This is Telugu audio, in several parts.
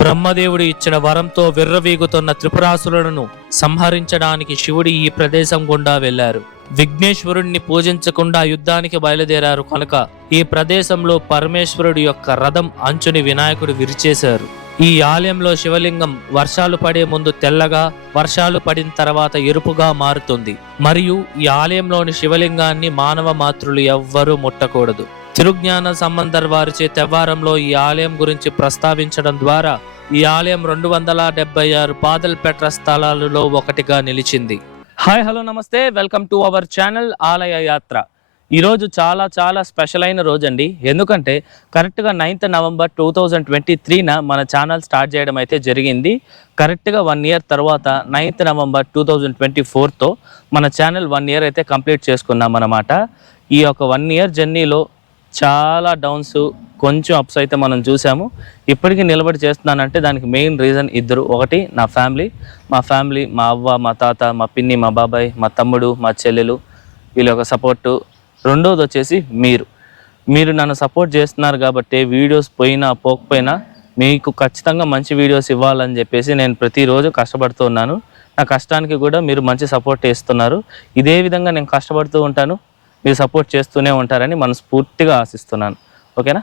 బ్రహ్మదేవుడు ఇచ్చిన వరంతో విర్రవీగుతున్న త్రిపురాసురులను సంహరించడానికి శివుడు ఈ ప్రదేశం గుండా వెళ్లారు. విఘ్నేశ్వరుణ్ణి పూజించకుండా యుద్ధానికి బయలుదేరారు కనుక ఈ ప్రదేశంలో పరమేశ్వరుడి యొక్క రథం అంచుని వినాయకుడు విరిచేశారు. ఈ ఆలయంలో శివలింగం వర్షాలు పడే ముందు తెల్లగా, వర్షాలు పడిన తర్వాత ఎరుపుగా మారుతుంది. మరియు ఈ ఆలయంలోని శివలింగాన్ని మానవ మాతృలు ఎవ్వరూ ముట్టకూడదు. తిరుజ్ఞాన సంబంధర్ వారిచే తెవ్వారంలో ఈ ఆలయం గురించి ప్రస్తావించడం ద్వారా ఈ ఆలయం 276 పాదల్పెట్ర స్థలాలలో ఒకటిగా నిలిచింది. హాయ్ హలో నమస్తే, వెల్కమ్ టు అవర్ ఛానల్ ఆలయ యాత్ర. ఈరోజు చాలా స్పెషల్ అయిన రోజు అండి. ఎందుకంటే కరెక్ట్గా 9th November 2023న మన ఛానల్ స్టార్ట్ చేయడం అయితే జరిగింది. కరెక్ట్గా 1 year తర్వాత 9th November 2024తో మన ఛానల్ 1 year అయితే కంప్లీట్ చేసుకున్నాం అన్నమాట. ఈ యొక్క 1 year జర్నీలో చాలా డౌన్స్, కొంచెం అప్స్ అయితే మనం చూసాము. ఇప్పటికీ నిలబడి చేస్తున్నానంటే దానికి మెయిన్ రీజన్ ఇద్దరు. ఒకటి నా ఫ్యామిలీ, మా అవ్వ, మా తాత, మా పిన్ని, మా బాబాయ్, మా తమ్ముడు, మా చెల్లెలు, వీళ్ళ యొక్క సపోర్టు. రెండోది వచ్చేసి మీరు నన్ను సపోర్ట్ చేస్తున్నారు కాబట్టి వీడియోస్ పోకపోయినా మీకు ఖచ్చితంగా మంచి వీడియోస్ ఇవ్వాలని చెప్పేసి నేను ప్రతిరోజు కష్టపడుతూ ఉన్నాను. నా కష్టానికి కూడా మీరు మంచి సపోర్ట్ ఇస్తున్నారు. ఇదే విధంగా నేను కష్టపడుతూ ఉంటాను, మీరు సపోర్ట్ చేస్తూనే ఉంటారని మనస్ఫూర్తిగా ఆశిస్తున్నాను. ఓకేనా?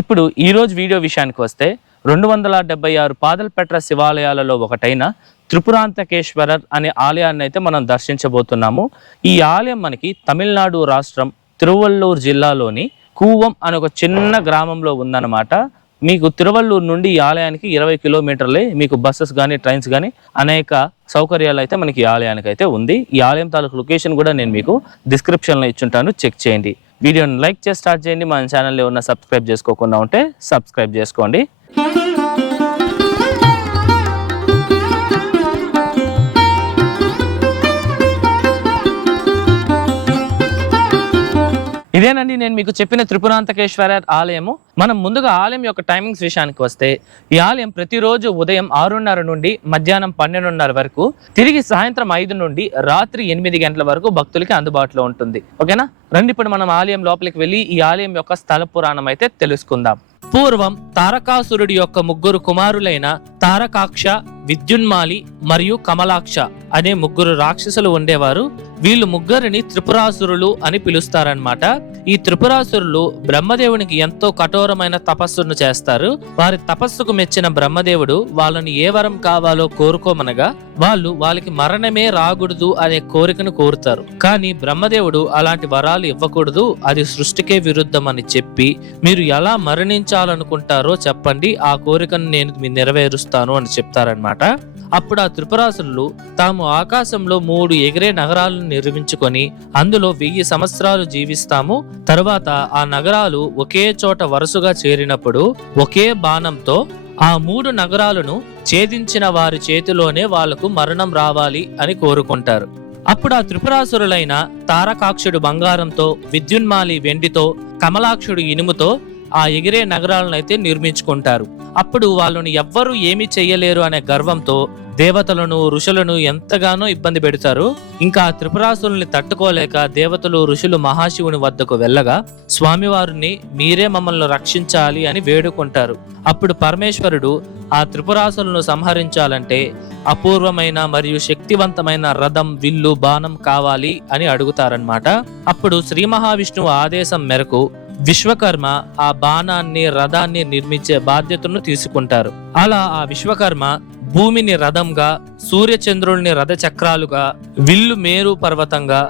ఇప్పుడు ఈరోజు వీడియో విషయానికి వస్తే 276 పాదల్పెట్ర శివాలయాలలో ఒకటైన త్రిపురాంతకేశ్వరర్ అనే ఆలయాన్ని అయితే మనం దర్శించబోతున్నాము. ఈ ఆలయం మనకి తమిళనాడు రాష్ట్రం తిరువల్లూరు జిల్లాలోని కూవం అనే ఒక చిన్న గ్రామంలో ఉందన్నమాట. మీకు తిరువల్లూరు నుండి ఈ ఆలయానికి 20 కిలోమీటర్లే. మీకు బస్సెస్ కానీ, ట్రైన్స్ కానీ అనేక సౌకర్యాలు అయితే మనకి ఈ ఆలయానికి అయితే ఉంది. ఈ ఆలయం తాలూకు లొకేషన్ కూడా నేను మీకు డిస్క్రిప్షన్లో ఇచ్చుంటాను, చెక్ చేయండి. వీడియోని లైక్ చేసి స్టార్ట్ చేయండి. మన ఛానల్లో ఉన్న సబ్స్క్రైబ్ చేసుకోకుండా ఉంటే సబ్స్క్రైబ్ చేసుకోండి. ఇదేనండి నేను మీకు చెప్పిన త్రిపురాంతకేశ్వర ఆలయము. మనం ముందుగా ఆలయం యొక్క టైమింగ్స్ విషయానికి వస్తే ఈ ఆలయం ప్రతిరోజు ఉదయం 6:30 నుండి మధ్యాహ్నం 12:30 వరకు, తిరిగి సాయంత్రం 5 నుండి రాత్రి 8 గంటల వరకు భక్తులకి అందుబాటులో ఉంటుంది. ఓకేనా? రండి ఇప్పుడు మనం ఆలయం లోపలికి వెళ్ళి ఈ ఆలయం యొక్క స్థల పురాణం అయితే తెలుసుకుందాం. పూర్వం తారకాసురుడి యొక్క 3 కుమారులైన తారకాక్ష, విద్యున్మాలి మరియు కమలాక్ష అనే 3 రాక్షసులు ఉండేవారు. వీళ్ళు ముగ్గురిని త్రిపురాసురులు అని పిలుస్తారనమాట. ఈ త్రిపురాసురులు బ్రహ్మదేవునికి ఎంతో కఠోరమైన తపస్సును చేస్తారు. వారి తపస్సుకు మెచ్చిన బ్రహ్మదేవుడు వాళ్ళని ఏ వరం కావాలో కోరుకోమనగా వాళ్ళకి మరణమే రాకూడదు అనే కోరికను కోరుతారు. కానీ బ్రహ్మదేవుడు అలాంటి వరాలు ఇవ్వకూడదు, అది సృష్టికే విరుద్ధం అని చెప్పి, మీరు ఎలా మరణించాలనుకుంటారో చెప్పండి, ఆ కోరికను నేను నెరవేరుస్తాను అని చెప్తారనమాట. అప్పుడు ఆ త్రిపురాసురులు తాము ఆకాశంలో 3 ఎగిరే నగరాలను నిర్మించుకొని అందులో 1000 సంవత్సరాలు జీవిస్తాము, తరువాత ఆ నగరాలు ఒకే చోట వరుసగా చేరినప్పుడు ఒకే బాణంతో ఆ 3 నగరాలను ఛేదించిన వారి చేతిలోనే వాళ్లకు మరణం రావాలి అని కోరుకుంటారు. అప్పుడు ఆ త్రిపురాసురులైన తారకాక్షుడు బంగారంతో, విద్యున్మాలి వెండితో, కమలాక్షుడు ఇనుముతో ఆ ఎగిరే నగరాలను అయితే నిర్మించుకుంటారు. అప్పుడు వాళ్ళని ఎవ్వరూ ఏమీ చెయ్యలేరు అనే గర్వంతో దేవతలను, ఋషులను ఎంతగానో ఇబ్బంది పెడతారు. ఇంకా త్రిపురాసురుల్ని తట్టుకోలేక దేవతలు, ఋషులు మహాశివుని వద్దకు వెళ్ళగా స్వామివారిని మీరే మమ్మల్ని రక్షించాలి అని వేడుకుంటారు. అప్పుడు పరమేశ్వరుడు ఆ త్రిపురాసురులను సంహరించాలంటే అపూర్వమైన మరియు శక్తివంతమైన రథం, విల్లు, బాణం కావాలి అని అడుగుతారన్నమాట. అప్పుడు శ్రీ మహావిష్ణువు ఆదేశం మేరకు విశ్వకర్మ ఆ బాణాన్ని, రథాన్ని నిర్మించే బాధ్యతను తీసుకుంటారు. అలా ఆ విశ్వకర్మ భూమిని రథంగా, సూర్యచంద్రుల్ని రథ చక్రాలుగా, విల్లు మేరు పర్వతంగా,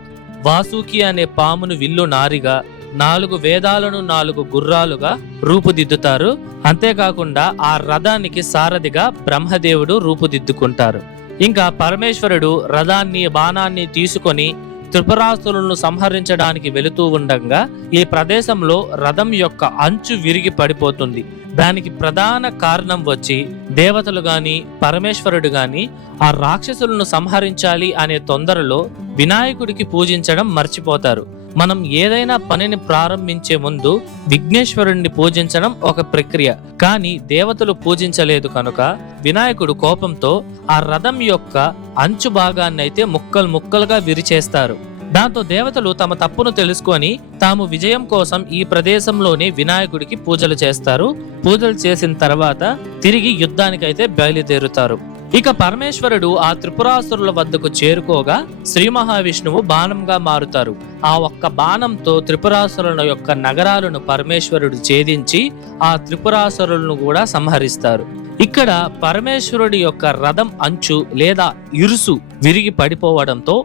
వాసుకి అనే పామును విల్లు నారిగా, 4 వేదాలను 4 గుర్రాలుగా రూపుదిద్దుతారు. అంతేకాకుండా ఆ రథానికి సారథిగా బ్రహ్మదేవుడు రూపుదిద్దుకుంటారు. ఇంకా పరమేశ్వరుడు రథాన్ని, బాణాన్ని తీసుకొని త్రిపురాసురులను సంహరించడానికి వెళుతూ ఉండగా ఈ ప్రదేశంలో రథం యొక్క అంచు విరిగి పడిపోతుంది. దానికి ప్రధాన కారణం వచ్చి దేవతలు గాని, పరమేశ్వరుడు గాని ఆ రాక్షసులను సంహరించాలి అనే తొందరలో వినాయకుడికి పూజించడం మర్చిపోతారు. మనం ఏదైనా పనిని ప్రారంభించే ముందు విఘ్నేశ్వరుణ్ణి పూజించడం ఒక ప్రక్రియ, కానీ దేవతలు పూజించలేదు కనుక వినాయకుడు కోపంతో ఆ రథం యొక్క అంచు భాగాన్ని అయితే ముక్కలుగా విరిచేస్తారు. దాంతో దేవతలు తమ తప్పును తెలుసుకొని తాము విజయం కోసం ఈ ప్రదేశంలోనే వినాయకుడికి పూజలు చేస్తారు. పూజలు చేసిన తర్వాత తిరిగి యుద్ధానికైతే బయలుదేరుతారు. ఇక పరమేశ్వరుడు ఆ త్రిపురాసురుల వద్దకు చేరుకోగా శ్రీ మహావిష్ణువు బాణంగా మారుతారు. ఆ ఒక్క బాణంతో త్రిపురాసురుల యొక్క నగరాలను పరమేశ్వరుడు ఛేదించి ఆ త్రిపురాసురులను కూడా సంహరిస్తారు. ఇక్కడ పరమేశ్వరుడి యొక్క రథం అంచు లేదా ఇరుసు విరిగి పడిపోవడంతో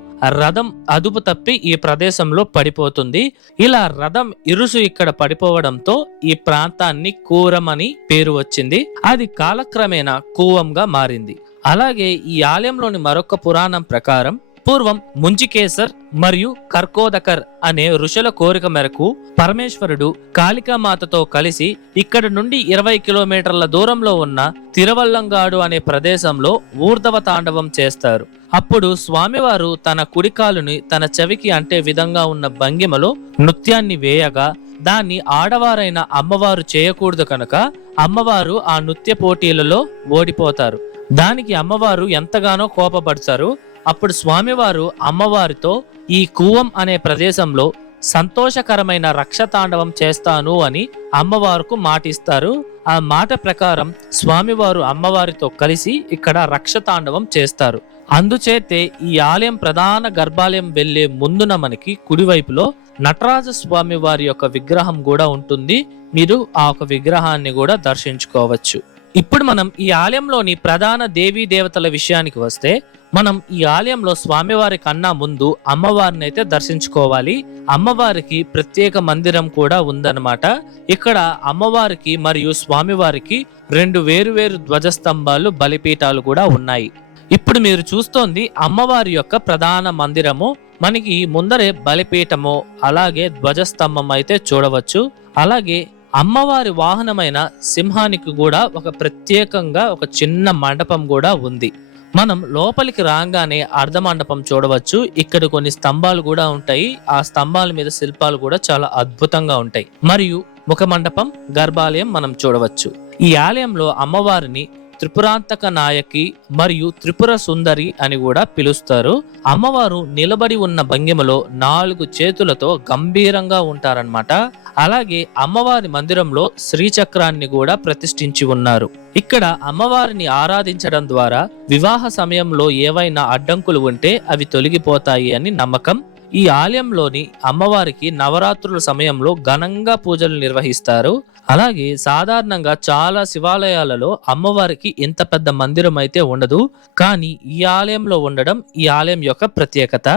రథం అదుపు తప్పి ఈ ప్రదేశంలో పడిపోతుంది. ఇలా రథం ఇరుసు ఇక్కడ పడిపోవడంతో ఈ ప్రాంతాన్ని కూరం అని పేరు వచ్చింది. అది కాలక్రమేణా కూవంగా మారింది. అలాగే ఈ ఆలయంలోని మరొక పురాణం ప్రకారం పూర్వం ముంజికేసర్ మరియు కర్కోదకర్ అనే ఋషుల కోరిక మేరకు పరమేశ్వరుడు కాళికామాతతో కలిసి ఇక్కడ నుండి 20 కిలోమీటర్ల దూరంలో ఉన్న తిరువల్లంగాడు అనే ప్రదేశంలో ఊర్ధవ తాండవం చేస్తారు. అప్పుడు స్వామివారు తన కుడికాలుని తన చెవికి అంటే విధంగా ఉన్న భంగిమలో నృత్యాన్ని వేయగా దాన్ని ఆడవారైన అమ్మవారు చేయకూడదు కనుక అమ్మవారు ఆ నృత్య పోటీలలో ఓడిపోతారు. దానికి అమ్మవారు ఎంతగానో కోపపడతారు. అప్పుడు స్వామివారు అమ్మవారితో ఈ కూవం అనే ప్రదేశంలో సంతోషకరమైన రక్షతాండవం చేస్తాను అని అమ్మవారికి మాటిస్తారు. ఆ మాట ప్రకారం స్వామివారు అమ్మవారితో కలిసి ఇక్కడ రక్షతాండవం చేస్తారు. అందుచేతే ఈ ఆలయం ప్రధాన గర్భాలయం వెళ్లే ముందున మనకి కుడివైపులో నటరాజ స్వామి వారి యొక్క విగ్రహం కూడా ఉంటుంది. మీరు ఆ ఒక విగ్రహాన్ని కూడా దర్శించుకోవచ్చు. ఇప్పుడు మనం ఈ ఆలయంలోని ప్రధాన దేవీ దేవతల విషయానికి వస్తే మనం ఈ ఆలయంలో స్వామివారి కన్నా ముందు అమ్మవారిని అయితే దర్శించుకోవాలి. అమ్మవారికి ప్రత్యేక మందిరం కూడా ఉందన్నమాట. ఇక్కడ అమ్మవారికి మరియు స్వామివారికి 2 వేరువేరు ధ్వజస్తంభాలు బలిపీఠాలు కూడా ఉన్నాయి. ఇప్పుడు మీరు చూస్తోంది అమ్మవారి యొక్క ప్రధాన మందిరము. మనకి ముందరే బలిపీఠము అలాగే ధ్వజస్తంభం అయితే చూడవచ్చు. అలాగే అమ్మవారి వాహనమైన సింహానికి కూడా ఒక ప్రత్యేకంగా ఒక చిన్న మండపం కూడా ఉంది. మనం లోపలికి రాగానే అర్ధ మండపం చూడవచ్చు. ఇక్కడ కొన్ని స్తంభాలు కూడా ఉంటాయి. ఆ స్తంభాల మీద శిల్పాలు కూడా చాలా అద్భుతంగా ఉంటాయి. మరియు ముఖ మండపం, గర్భాలయం మనం చూడవచ్చు. ఈ ఆలయంలో అమ్మవారిని త్రిపురాంతక నాయకి మరియు త్రిపుర సుందరి అని కూడా పిలుస్తారు. అమ్మవారు నిలబడి ఉన్న భంగిమలో 4 చేతులతో గంభీరంగా ఉంటారన్నమాట. అలాగే అమ్మవారి మందిరంలో శ్రీచక్రాన్ని కూడా ప్రతిష్ఠించి ఉన్నారు. ఇక్కడ అమ్మవారిని ఆరాధించడం ద్వారా వివాహ సమయంలో ఏవైనా అడ్డంకులు ఉంటే అవి తొలగిపోతాయి అని నమ్మకం. ఈ ఆలయంలోని అమ్మవారికి నవరాత్రుల సమయంలో ఘనంగా పూజలు నిర్వహిస్తారు. అలాగే సాధారణంగా చాలా శివాలయాలలో అమ్మవారికి ఇంత పెద్ద మందిరం అయితే ఉండదు. కానీ ఈ ఆలయంలో ఉండడం ఈ ఆలయం యొక్క ప్రత్యేకత.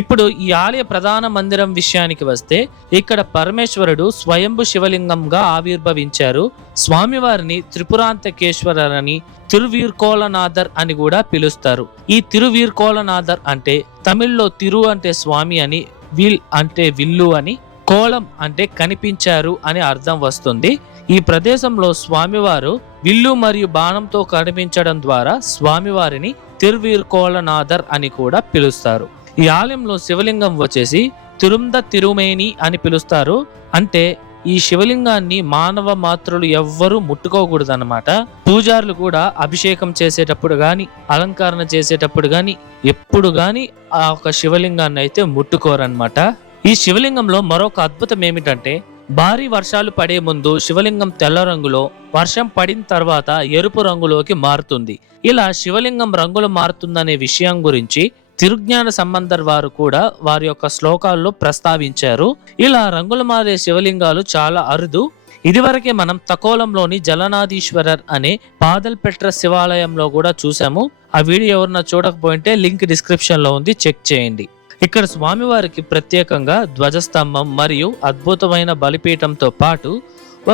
ఇప్పుడు ఈ ఆలయ ప్రధాన మందిరం విషయానికి వస్తే ఇక్కడ పరమేశ్వరుడు స్వయంభు శివలింగంగా ఆవిర్భవించారు. స్వామివారిని త్రిపురాంతకేశ్వరని తిరువీర్కోలనాథర్ అని కూడా పిలుస్తారు. ఈ తిరువీర్కోలనాథర్ అంటే తమిళ్లో తిరు అంటే స్వామి అని, వీల్ అంటే విల్లు అని, కోలం అంటే కనిపించారు అని అర్థం వస్తుంది. ఈ ప్రదేశంలో స్వామివారు విల్లు మరియు బాణంతో కనిపించడం ద్వారా స్వామివారిని తిరువీర్కోలనాథర్ అని కూడా పిలుస్తారు. ఈ ఆలయంలో శివలింగం వచ్చేసి తిరుంద తిరుమేని అని పిలుస్తారు. అంటే ఈ శివలింగాన్ని మానవ మాత్రులు ఎవ్వరూ ముట్టుకోకూడదు అన్నమాట. పూజారులు కూడా అభిషేకం చేసేటప్పుడు గాని అలంకరణ చేసేటప్పుడు గాని ఎప్పుడు గాని ఆ ఒక శివలింగాన్ని అయితే ముట్టుకోరన్నమాట. ఈ శివలింగంలో మరొక అద్భుతం ఏమిటంటే భారీ వర్షాలు పడే ముందు శివలింగం తెల్ల రంగులో, వర్షం పడిన తర్వాత ఎరుపు రంగులోకి మారుతుంది. ఇలా శివలింగం రంగులు మారుతుందనే విషయం గురించి తిరుజ్ఞాన సంబంధర్ వారు కూడా వారి యొక్క శ్లోకాల్లో ప్రస్తావించారు. ఇలా రంగులు మారే శివలింగాలు చాలా అరుదు. ఇదివరకే మనం తకోలంలోని జలనాథీశ్వరర్ అనే పాదల్పెట్ర శివాలయంలో కూడా చూసాము. ఆ వీడియో ఎవరన్నా చూడకపోయింటే లింక్ డిస్క్రిప్షన్ లో ఉంది, చెక్ చేయండి. ఇక్కడ స్వామివారికి ప్రత్యేకంగా ధ్వజస్తంభం మరియు అద్భుతమైన బలిపీఠంతో పాటు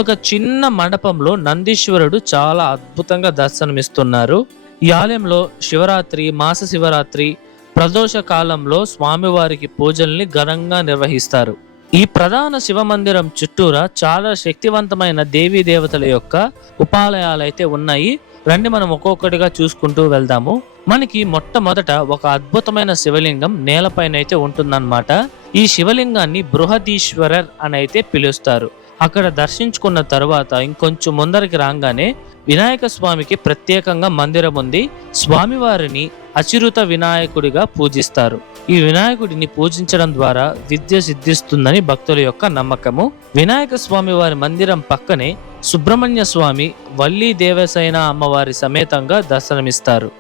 ఒక చిన్న మండపంలో నందీశ్వరుడు చాలా అద్భుతంగా దర్శనమిస్తున్నారు. ఈ ఆలయంలో శివరాత్రి, మాస శివరాత్రి, ప్రదోష కాలంలో స్వామివారికి పూజల్ని ఘనంగా నిర్వహిస్తారు. ఈ ప్రధాన శివ మందిరం చుట్టూరా చాలా శక్తివంతమైన దేవీ దేవతల యొక్క ఉపాలయాలైతే ఉన్నాయి. రండి మనం ఒక్కొక్కటిగా చూసుకుంటూ వెళ్దాము. మనకి మొట్టమొదట ఒక అద్భుతమైన శివలింగం నేలపైన అయితే ఉంటుందన్నమాట. ఈ శివలింగాన్ని బృహదీశ్వరర్ అని అయితే పిలుస్తారు. అక్కడ దర్శించుకున్న తర్వాత ఇంకొంచెం ముందరికి రాగానే వినాయక స్వామికి ప్రత్యేకంగా మందిరం ఉంది. స్వామివారిని అచిరుత వినాయకుడిగా పూజిస్తారు. ఈ వినాయకుడిని పూజించడం ద్వారా విద్య సిద్ధిస్తుందని భక్తుల యొక్క నమ్మకము. వినాయక స్వామి వారి మందిరం పక్కనే సుబ్రహ్మణ్య స్వామి, వల్లి దేవసేన అమ్మవారి సమేతంగా దర్శనమిస్తారు.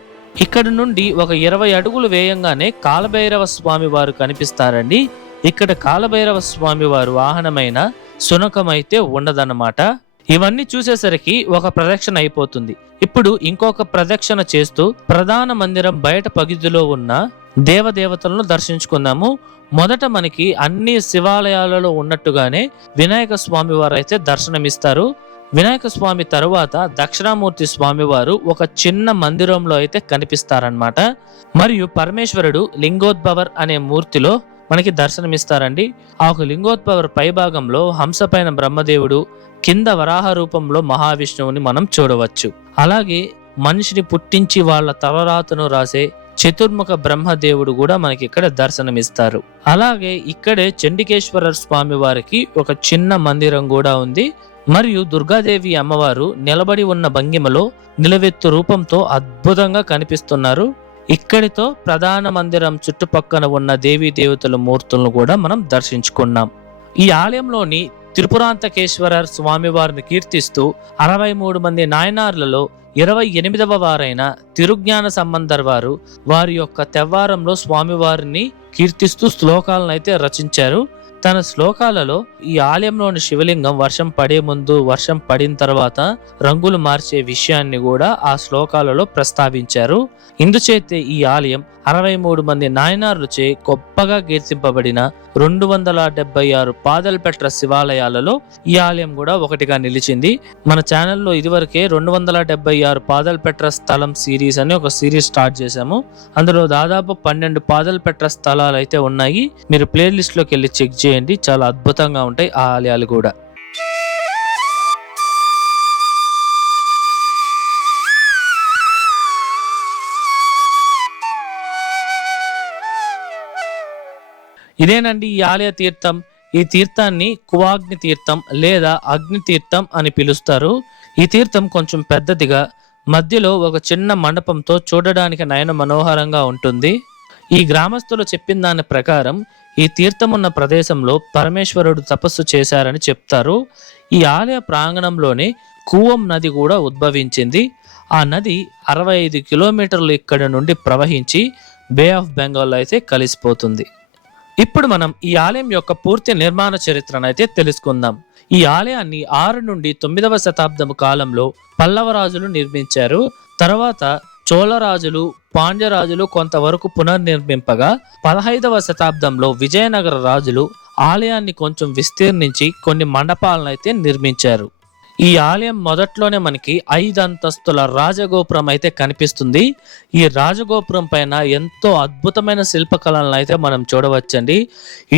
ఇక్కడ నుండి ఒక 20 అడుగులు వేయంగానే కాలభైరవ స్వామి వారు కనిపిస్తారండి. ఇక్కడ కాలభైరవ స్వామి వారు వాహనమైన శునకమైతే ఉండదన్నమాట. ఇవన్నీ చూసేసరికి ఒక ప్రదక్షిణ అయిపోతుంది. ఇప్పుడు ఇంకొక ప్రదక్షిణ చేస్తూ ప్రధాన మందిరం బయట పగిదిలో ఉన్న దేవదేవతలను దర్శించుకుందాము. మొదట మనకి అన్ని శివాలయాలలో ఉన్నట్టుగానే వినాయక స్వామి వారు అయితే దర్శనమిస్తారు. వినాయక స్వామి తరువాత దక్షిణామూర్తి స్వామి వారు ఒక చిన్న మందిరంలో అయితే కనిపిస్తారనమాట. మరియు పరమేశ్వరుడు లింగోద్భవర్ అనే మూర్తిలో మనకి దర్శనమిస్తారండి. ఆ ఒక లింగోద్భవర్ పై భాగంలో హంస పైన బ్రహ్మదేవుడు, కింద వరాహ రూపంలో మహావిష్ణువుని మనం చూడవచ్చు. అలాగే మనిషిని పుట్టించి వాళ్ళ తలరాతను రాసే చతుర్ముఖ బ్రహ్మదేవుడు కూడా మనకి ఇక్కడ దర్శనమిస్తారు. అలాగే ఇక్కడే చండికేశ్వర స్వామి వారికి ఒక చిన్న మందిరం కూడా ఉంది. మరియు దుర్గాదేవి అమ్మవారు నిలబడి ఉన్న భంగిమలో నిలవెత్తు రూపంతో అద్భుతంగా కనిపిస్తున్నారు. ఇక్కడితో ప్రధాన మందిరం చుట్టుపక్కన ఉన్న దేవీ దేవతల మూర్తులను కూడా మనం దర్శించుకున్నాం. ఈ ఆలయంలోని త్రిపురాంతకేశ్వర స్వామి వారిని కీర్తిస్తూ 63 మంది నాయనార్లలో 28వ వారైన తిరుజ్ఞాన సంబంధర్ వారు వారి యొక్క తెవ్వారంలో స్వామివారిని కీర్తిస్తూ శ్లోకాలను అయితే రచించారు. తన శ్లోకాలలో ఈ ఆలయంలోని శివలింగం వర్షం పడే ముందు, వర్షం పడిన తర్వాత రంగులు మార్చే విషయాన్ని కూడా ఆ శ్లోకాలలో ప్రస్తావించారు. ఇందుచేతే ఈ ఆలయం 63 మంది నాయనార్లచే గొప్పగా కీర్తింపబడిన 276 పాదల్పెట్ర శివాలయాలలో ఈ ఆలయం కూడా ఒకటిగా నిలిచింది. మన ఛానల్లో ఇదివరకే 276 పాదల్పెట్ర స్థలం సిరీస్ అని ఒక సిరీస్ స్టార్ట్ చేశాము. అందులో దాదాపు 12 పాదల్పెట్ర స్థలాలు అయితే ఉన్నాయి. మీరు ప్లే లిస్ట్ లోకి వెళ్ళి చెక్ చేయండి, చాలా అద్భుతంగా ఉంటాయి ఆ ఆలయాలు కూడా. ఇదేనండి ఈ ఆలయ తీర్థం. ఈ తీర్థాన్ని కువాగ్ని తీర్థం లేదా అగ్ని తీర్థం అని పిలుస్తారు. ఈ తీర్థం కొంచెం పెద్దదిగా మధ్యలో ఒక చిన్న మండపంతో చూడడానికి నయన మనోహరంగా ఉంటుంది. ఈ గ్రామస్తులు చెప్పిన దాని ప్రకారం ఈ తీర్థం ఉన్న ప్రదేశంలో పరమేశ్వరుడు తపస్సు చేశారని చెప్తారు. ఈ ఆలయ ప్రాంగణంలోనే కూవం నది కూడా ఉద్భవించింది. ఆ నది 65 కిలోమీటర్లు ఇక్కడ నుండి ప్రవహించి బే ఆఫ్ బెంగాల్ అయితే కలిసిపోతుంది. ఇప్పుడు మనం ఈ ఆలయం యొక్క పూర్తి నిర్మాణ చరిత్రను అయితే తెలుసుకుందాం. ఈ ఆలయాన్ని 6 నుండి 9వ శతాబ్దము కాలంలో పల్లవ రాజులు నిర్మించారు. తర్వాత చోళరాజులు, పాండ్యరాజులు కొంతవరకు పునర్నిర్మింపగా 15వ శతాబ్దంలో విజయనగర రాజులు ఆలయాన్ని కొంచెం విస్తీర్ణించి కొన్ని మండపాలను అయితే నిర్మించారు. ఈ ఆలయం మొదట్లోనే మనకి 5 అంతస్తుల రాజగోపురం అయితే కనిపిస్తుంది. ఈ రాజగోపురం పైన ఎంతో అద్భుతమైన శిల్పకళలను అయితే మనం చూడవచ్చండి.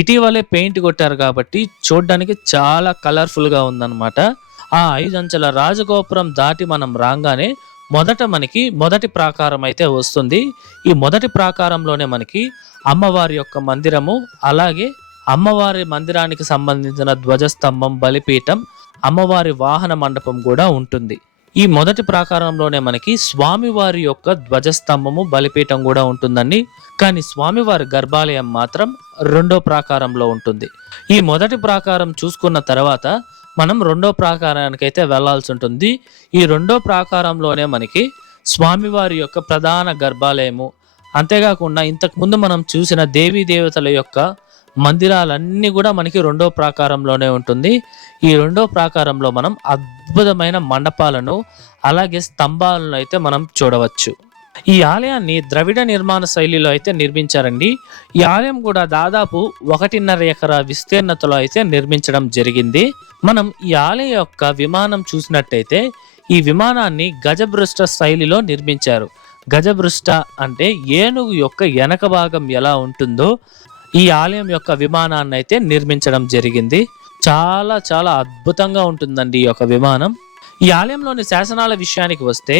ఇటీవలే పెయింట్ కొట్టారు కాబట్టి చూడడానికి చాలా కలర్ఫుల్ గా ఉందన్నమాట. ఆ 5 అంచెల రాజగోపురం దాటి మనం రాగానే మొదట మనకి మొదటి ప్రాకారం అయితే వస్తుంది. ఈ మొదటి ప్రాకారంలోనే మనకి అమ్మవారి యొక్క మందిరము, అలాగే అమ్మవారి మందిరానికి సంబంధించిన ధ్వజస్తంభం, బలిపీఠం, అమ్మవారి వాహన మండపం కూడా ఉంటుంది. ఈ మొదటి ప్రాకారంలోనే మనకి స్వామివారి యొక్క ధ్వజస్తంభము, బలిపీఠం కూడా ఉంటుందండి. కానీ స్వామివారి గర్భాలయం మాత్రం 2వ ప్రాకారంలో ఉంటుంది. ఈ మొదటి ప్రాకారం చూసుకున్న తర్వాత మనం 2వ ప్రాకారానికి అయితే వెళ్లాల్సి ఉంటుంది. ఈ 2వ ప్రాకారంలోనే మనకి స్వామివారి యొక్క ప్రధాన గర్భాలయము, అంతేకాకుండా ఇంతకు ముందు మనం చూసిన దేవీ దేవతల యొక్క మందిరాలన్నీ కూడా మనకి 2వ ప్రాకారంలోనే ఉంటుంది. ఈ 2వ ప్రాకారంలో మనం అద్భుతమైన మండపాలను, అలాగే స్తంభాలను అయితే మనం చూడవచ్చు. ఈ ఆలయాన్ని ద్రవిడ నిర్మాణ శైలిలో అయితే నిర్మించారండి. ఈ ఆలయం కూడా దాదాపు 1.5 ఎకరా విస్తీర్ణతలో అయితే నిర్మించడం జరిగింది. మనం ఈ ఆలయం యొక్క విమానం చూసినట్టయితే ఈ విమానాన్ని గజభృష్ట శైలిలో నిర్మించారు. గజభృష్ట అంటే ఏనుగు యొక్క వెనక భాగం ఎలా ఉంటుందో ఈ ఆలయం యొక్క విమానాన్ని అయితే నిర్మించడం జరిగింది. చాలా చాలా అద్భుతంగా ఉంటుందండి ఈ యొక్క విమానం. ఈ ఆలయంలోని శాసనాల విషయానికి వస్తే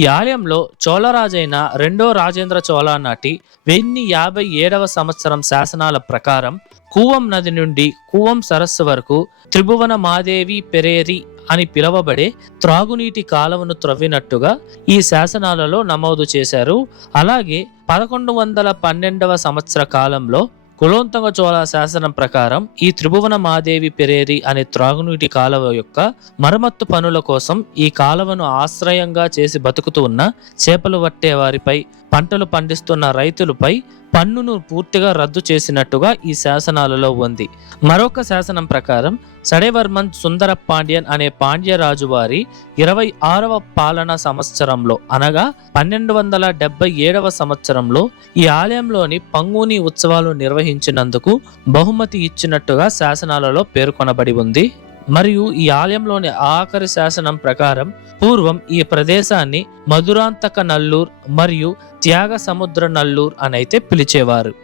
ఈ ఆలయంలో చోళరాజైన 2వ రాజేంద్ర చోళ నాటి 1057వ సంవత్సరం శాసనాల ప్రకారం కూవం నది నుండి కూవం సరస్సు వరకు త్రిభువన మాదేవి పెరేరి అని పిలువబడే త్రాగునీటి కాలువను త్రవ్వినట్టుగా ఈ శాసనాలలో నమోదు చేశారు. అలాగే 1112వ సంవత్సర కాలంలో కులోత్తుంగ చోళ శాసనం ప్రకారం ఈ త్రిభువన మాదేవి పెరేరి అనే త్రాగునీటి కాలువ యొక్క మరమ్మత్తు పనుల కోసం ఈ కాలువను ఆశ్రయంగా చేసి బతుకుతూ ఉన్న చేపలు పట్టే వారిపై, పంటలు పండిస్తున్న రైతులపై పన్నును పూర్తిగా రద్దు చేసినట్టుగా ఈ శాసనాలలో ఉంది. మరొక శాసనం ప్రకారం సడేవర్మన్ సుందర పాండ్యన్ అనే పాండ్యరాజు వారి 26వ పాలనా సంవత్సరంలో అనగా 1277వ సంవత్సరంలో ఈ ఆలయంలోని పంగుని ఉత్సవాలు నిర్వహించినందుకు బహుమతి ఇచ్చినట్టుగా శాసనాలలో పేర్కొనబడి ఉంది. మరియు ఈ ఆలయంలోని ఆఖరి శాసనం ప్రకారం పూర్వం ఈ ప్రదేశాన్ని మధురాంతక నల్లూర్ మరియు త్యాగ సముద్ర నల్లూర్ అని అయితే పిలిచేవారు.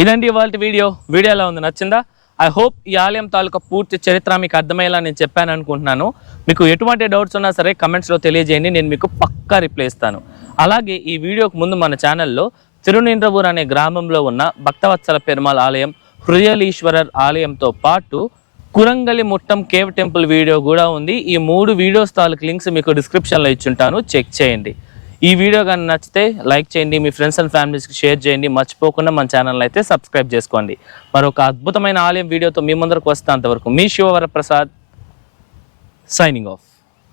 ఇదండి ఇవాళ వీడియో ఎలా ఉంది, నచ్చిందా? ఐ హోప్ ఈ ఆలయం తాలూకా పూర్తి చరిత్ర మీకు అర్థమయ్యేలా నేను చెప్పాను అనుకుంటున్నాను. మీకు ఎటువంటి డౌట్స్ ఉన్నా సరే కమెంట్స్లో తెలియజేయండి, నేను మీకు పక్కా రిప్లై ఇస్తాను. అలాగే ఈ వీడియోకి ముందు మన ఛానల్లో తిరునిండ్రవూర్ అనే గ్రామంలో ఉన్న భక్తవత్సల పెరుమాళ్ ఆలయం, హృదయలీశ్వరర్ ఆలయంతో పాటు కురంగలి ముట్టం కేవ్ టెంపుల్ వీడియో కూడా ఉంది. ఈ 3 వీడియోస్ తాలూకు లింక్స్ మీకు డిస్క్రిప్షన్లో ఇచ్చుంటాను, చెక్ చేయండి. ఈ వీడియో కానీ నచ్చితే లైక్ చేయండి, మీ ఫ్రెండ్స్ అండ్ ఫ్యామిలీస్కి షేర్ చేయండి, మర్చిపోకుండా మన ఛానల్ అయితే సబ్స్క్రైబ్ చేసుకోండి. మరొక అద్భుతమైన ఆలయం వీడియోతో మీ ముందరకు వస్తే అంతవరకు మీ శివవరప్రసాద్ సైనింగ్ ఆఫ్.